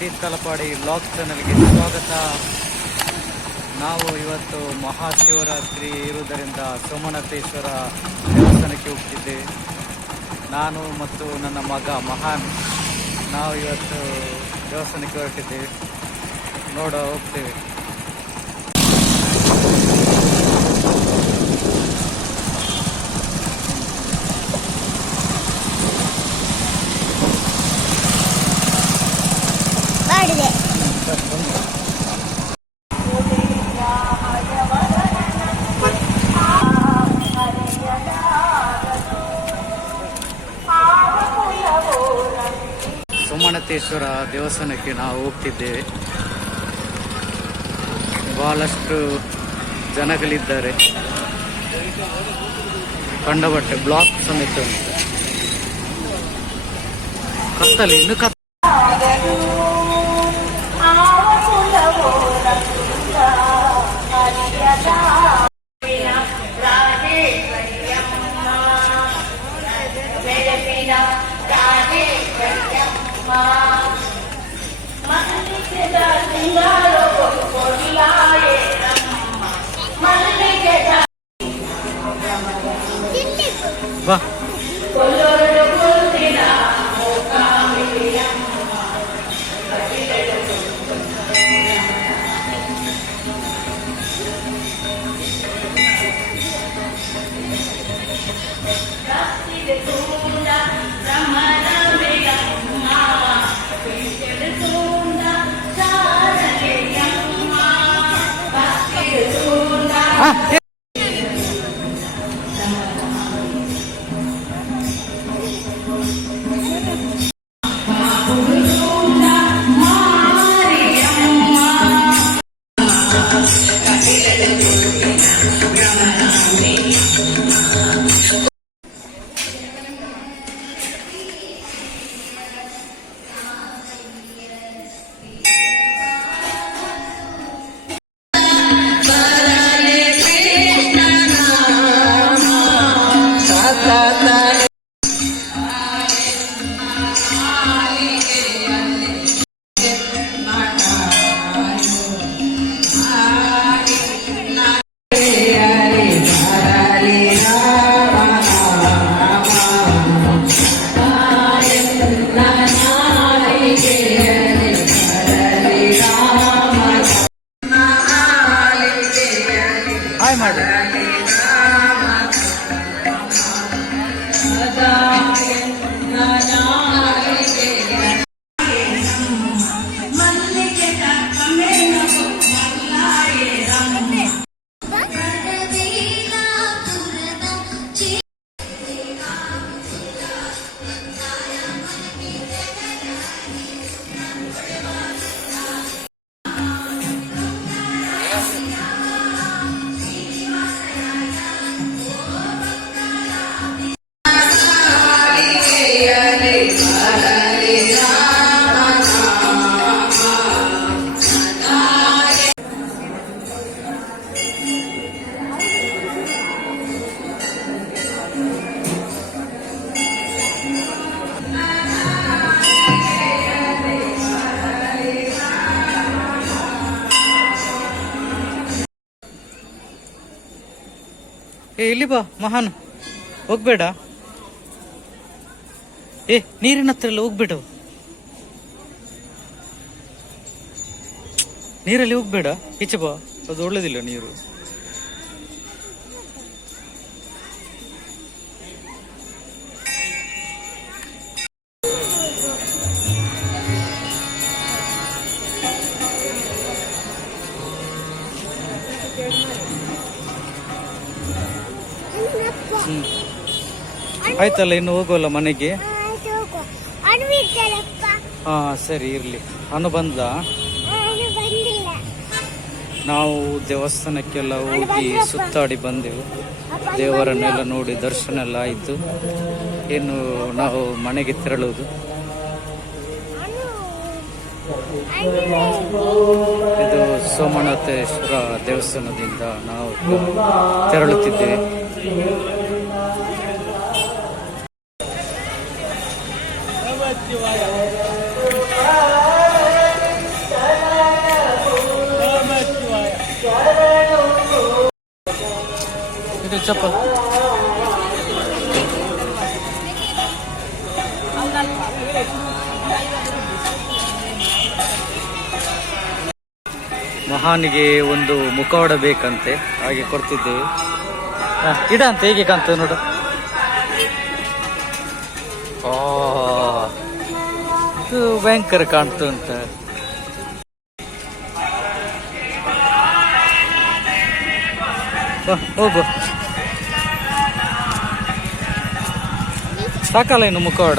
D Talapady blog ಚಾನಲ್ಗೆ ಸ್ವಾಗತ. ನಾವು ಇವತ್ತು ಮಹಾಶಿವರಾತ್ರಿ ಇರುವುದರಿಂದ ಸೋಮನಾಥೇಶ್ವರ ದೇವಸ್ಥಾನಕ್ಕೆ ಹೋಗ್ತಿದ್ದೇವೆ. ನಾನು ಮತ್ತು ನನ್ನ ಮಗ ಮಹಾನ್ ನಾವು ಇವತ್ತು ದೇವಸ್ಥಾನಕ್ಕೆ ಹೊರಟಿದ್ದೇವೆ. ಹೋಗ್ತೇವೆ. ಸೋಮನಾಥೇಶ್ವರ ದೇವಸ್ಥಾನಕ್ಕೆ ನಾವು ಹೋಗ್ತಿದ್ದೇವೆ. ಬಹಳಷ್ಟು ಜನಗಳಿದ್ದಾರೆ, ಕಂಡಬಟ್ಟೆ ಬ್ಲಾಕ್ ಸಮೇತ ಉಂಟು. ಕತ್ತಲಿ ಇನ್ನು ಬಾ ಮಾಡಿ. ಇಲ್ಲಿ ಬಾ ಮಹಾನ್, ಹೋಗ್ಬೇಡ. ನೀರಿನ ಹತ್ರ ಎಲ್ಲ ಹೋಗ್ಬೇಡ, ನೀರಲ್ಲಿ ಹೋಗ್ಬೇಡ, ಈಚೆ ಬಾ, ಅದು ಒಳ್ಳೇದಿಲ್ಲ ನೀರು. ಆಯ್ತಲ್ಲ, ಇನ್ನು ಹೋಗೋಲ್ಲ ಮನೆಗೆ? ಹಾ ಸರಿ, ಇರ್ಲಿ. ಅನು ಬಂದ? ನಾವು ದೇವಸ್ಥಾನಕ್ಕೆಲ್ಲ ಹೋಗಿ ಸುತ್ತಾಡಿ ಬಂದೆವು. ದೇವರನ್ನೆಲ್ಲ ನೋಡಿ ದರ್ಶನ ಎಲ್ಲ ಆಯಿತು. ಇನ್ನು ನಾವು ಮನೆಗೆ ತೆರಳುವುದು. ಇದು ಸೋಮನಾಥೇಶ್ವರ ದೇವಸ್ಥಾನದಿಂದ ನಾವು ತೆರಳುತ್ತಿದ್ದೇವೆ. ಇದು ಚಪ್ಪಲ್. ಮಹಾನಿಗೆ ಒಂದು ಮುಖವಾಡ ಬೇಕಂತೆ, ಹಾಗೆ ಕೊಡ್ತಿದ್ದೇವೆ. ಇಡ ಅಂತ ಹೇಗೆ ಕಾಣ್ತದೆ ನೋಡು. ಇದು ಭಯಂಕರ ಕಾಣ್ತು ಅಂತ. ಹೋಗು, ಸಾಕಲ್ಲ ಇನ್ನು ಮುಖವಾಡ.